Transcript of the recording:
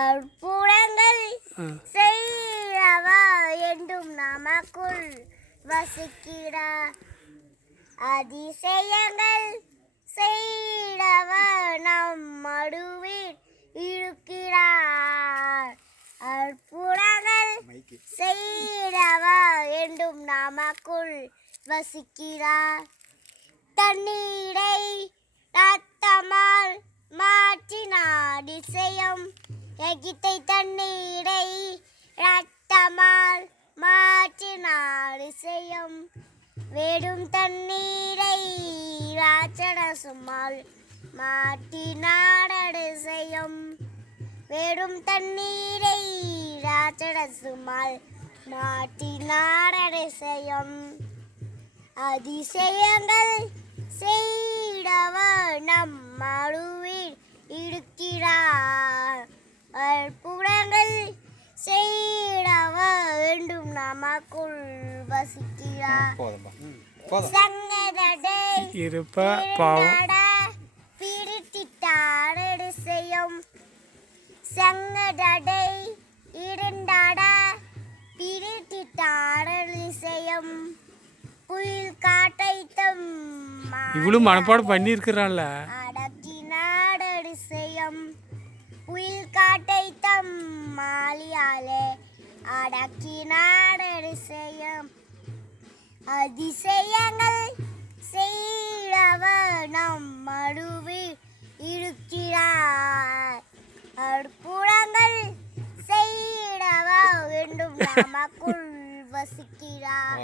அற்புதங்கள் செய்யவா என்றும் நமக்குள் வசிக்கிறார். அதிசயங்கள் செய்யவா நம் நடுவில் இருக்கிறார். அற்புதங்கள் செய்யவா என்றும் நமக்குள் வசிக்கிறார். தண்ணீரை ரத்தமால் மாற்றினார் அதிசயம். எகிப்தை தண்ணீரை ரத்தமால் மாற்றினார் அதிசயம். வெறும் தண்ணீரை ராட்சதமால் மாற்றினார் அதிசயம். வெறும் தண்ணீரை ராட்சதமால் மாற்றினார் அதிசயம். அதிசயங்கள் செய்தவர் நம் நடுவில் இருக்கிறார். அற்புதங்கள் செய்தவர் என்றும் நமக்குள் வசிக்கிறார். சங்கடத்தை பிடித்திட்டார் அதிசயம். சங்கடத்தை இருந்தாட பிடித்திட்டார் அதிசயம். புயல் காட்டை இவ்வளவு மனப்பாடம் பண்ணியிருக்கிறான்ல. அடக்கினார் அதிசயம். புயல் காட்டை மாலியாலே அடக்கினார் அதிசயம். அதிசயங்கள் செய்தவர் நம் நடுவில் இருக்கிறார். அற்புதங்கள் செய்தவர் என்றும் நமக்குள் வசிக்கிறார்.